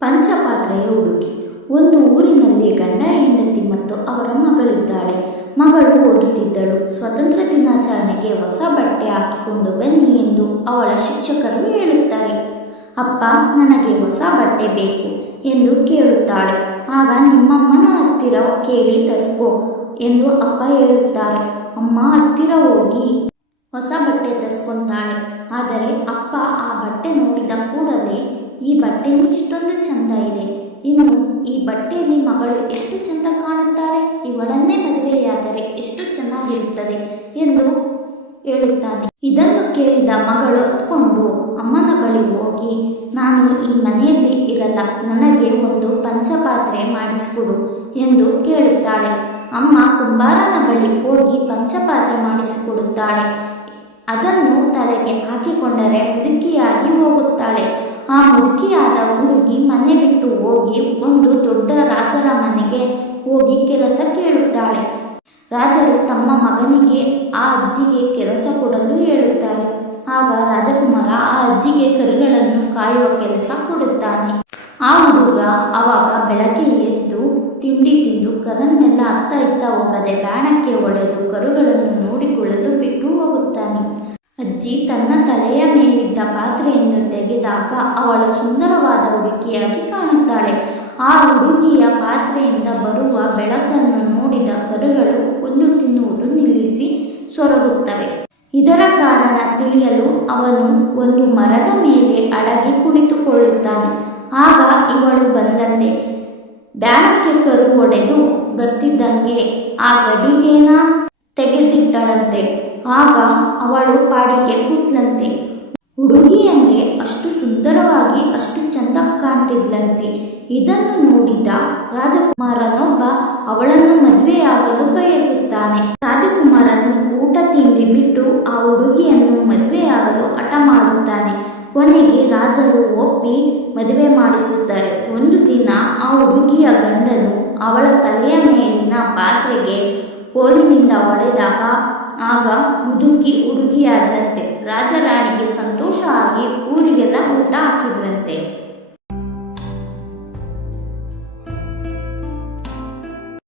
ಪಂಚಪಾತ್ರೆಯ ಹುಡುಗಿ ಒಂದು ಊರಿನಲ್ಲಿ ಗಂಡ, ಹೆಂಡತಿ ಮತ್ತು ಅವರ ಮಗಳಿದ್ದಾಳೆ. ಮಗಳು ಓದುತ್ತಿದ್ದಳು. ಸ್ವತಂತ್ರ ದಿನಾಚರಣೆಗೆ ಹೊಸ ಬಟ್ಟೆ ಹಾಕಿಕೊಂಡು ಬನ್ನಿ ಎಂದು ಅವಳ ಶಿಕ್ಷಕರು ಹೇಳುತ್ತಾರೆ. ಅಪ್ಪ, ನನಗೆ ಹೊಸ ಬಟ್ಟೆ ಬೇಕು ಎಂದು ಕೇಳುತ್ತಾಳೆ. ಆಗ ನಿಮ್ಮಮ್ಮನ ಹತ್ತಿರ ಕೇಳಿ ತರಿಸ್ಕೋ ಎಂದು ಅಪ್ಪ ಹೇಳುತ್ತಾರೆ. ಅಮ್ಮ ಹತ್ತಿರ ಹೋಗಿ ಹೊಸ ಬಟ್ಟೆ ತರಿಸ್ಕೊತಾಳೆ. ಆದರೆ ಅಪ್ಪ ಆ ಬಟ್ಟೆ ನೋಡಿದ ಕೂಡಲೇ ಈ ಬಟ್ಟೆನೇ ಇಷ್ಟೊಂದು ಚಂದ ಇದೆ. ಇನ್ನು ಈ ಬಟ್ಟೆಯಲ್ಲಿ ಮಗಳು ಎಷ್ಟು ಚಂದ ಕಾಣುತ್ತಾಳೆ? ಇವಳನ್ನೇ ಮದುವೆಯಾದರೆ ಎಷ್ಟು ಚೆನ್ನಾಗಿರುತ್ತದೆ ಎಂದು ಹೇಳುತ್ತಾನೆ. ಇದನ್ನು ಕೇಳಿದ ಮಗಳು ಹೊತ್ಕೊಂಡು, ಅಮ್ಮನ ಬಳಿ ಹೋಗಿ. ನಾನು ಈ ಮನೆಯಲ್ಲಿ ಇರಲ್ಲ. ನನಗೆ ಒಂದು ಪಂಚಪಾತ್ರೆ ಮಾಡಿಸಿಕೊಡು ಎಂದು ಕೇಳುತ್ತಾಳೆ. ಅಮ್ಮ ಕುಂಬಾರನ ಬಳಿ ಹೋಗಿ ಪಂಚಪಾತ್ರೆ ಮಾಡಿಸಿಕೊಡುತ್ತಾಳೆ. ಅದನ್ನು ತಲೆಗೆ ಹಾಕಿಕೊಂಡರೆ ಮುದುಕಿಯಾಗಿ ಹೋಗುತ್ತಾಳೆ. ಆ ಮುದುಕಿಯಾದ ಹುಡುಗಿ ಮನೆ ಬಿಟ್ಟು ಹೋಗಿ ಒಂದು ದೊಡ್ಡ ರಾಜರ ಮನೆಗೆ ಹೋಗಿ ಕೆಲಸ ಕೇಳುತ್ತಾಳೆ. ರಾಜರು ತಮ್ಮ ಮಗನಿಗೆ ಆ ಅಜ್ಜಿಗೆ ಕೆಲಸ ಕೊಡಲು ಹೇಳುತ್ತಾರೆ. ಆಗ ರಾಜಕುಮಾರ ಆ ಅಜ್ಜಿಗೆ ಕರುಗಳನ್ನು ಕಾಯುವ ಕೆಲಸ ಕೊಡುತ್ತಾನೆ. ಆ ಹುಡುಗ ಅವಾಗ ಬೆಳಗ್ಗೆ ಎದ್ದು ತಿಂಡಿ ತಿಂದು ಕರನ್ನೆಲ್ಲ ಅತ್ತ ಇತ್ತ ಹೋಗದೆ ಬ್ಯಾಣಕ್ಕೆ ಅಜ್ಜಿ ತನ್ನ ತಲೆಯ ಮೇಲಿದ್ದ ಪಾತ್ರೆಯನ್ನು ತೆಗೆದಾಗ ಅವಳು ಸುಂದರವಾದ ಹುಡುಗಿಯಾಗಿ ಕಾಣುತ್ತಾಳೆ. ಆ ಹುಡುಗಿಯ ಪಾತ್ರೆಯಿಂದ ಬರುವ ಬೆಳಕನ್ನು ನೋಡಿದ ಕರುಗಳು ಹುಲ್ಲು ತಿನ್ನುವುದು ನಿಲ್ಲಿಸಿ ಸೊರಗುತ್ತವೆ. ಇದರ ಕಾರಣ ತಿಳಿಯಲು ಅವನು ಒಂದು ಮರದ ಮೇಲೆ ಅಡಗಿ ಕುಳಿತುಕೊಳ್ಳುತ್ತಾನೆ. ಆಗ ಇವಳು ಬಂದಂತೆ ಬ್ಯಾಳಕ್ಕೆ ಕರು ಒಡೆದು ಬರ್ತಿದ್ದಂಗೆ ಆ ಗಡಿಗೇನ? ತೆಗೆದಿಟ್ಟಳಂತೆ. ಆಗ ಅವಳು ಪಾಡಿಗೆ ಕೂತ್ಲಂತೆ. ಹುಡುಗಿ ಅಂದರೆ ಅಷ್ಟು ಸುಂದರವಾಗಿ, ಅಷ್ಟು ಚಂದ ಕಾಣ್ತಿದ್ಲಂತೆ. ಇದನ್ನು ನೋಡಿದ ರಾಜಕುಮಾರನೊಬ್ಬ ಅವಳನ್ನು ಮದುವೆಯಾಗಲು ಬಯಸುತ್ತಾನೆ. ರಾಜಕುಮಾರನು ಊಟ ತಿಂಡಿ ಬಿಟ್ಟು ಆ ಹುಡುಗಿಯನ್ನು ಮದುವೆಯಾಗಲು ಹಠ ಮಾಡುತ್ತಾನೆ. ಕೊನೆಗೆ ರಾಜರು ಒಪ್ಪಿ ಮದುವೆ ಮಾಡಿಸುತ್ತಾರೆ. ಒಂದು ದಿನ ಆ ಹುಡುಗಿಯ ಗಂಡನು ಅವಳ ತಲೆಯ ಮೇಲಿನ ಕೋಲಿನಿಂದ ಹೊಡೆದಾಗ ಆಗ ಮುದುಕಿ ಹುಡುಗಿಯಾದಂತೆ ರಾಜರಾಣಿಗೆ ಸಂತೋಷ ಆಗಿ ಊರಿಗೆಲ್ಲ ಊಟ ಹಾಕಿದ್ರಂತೆ.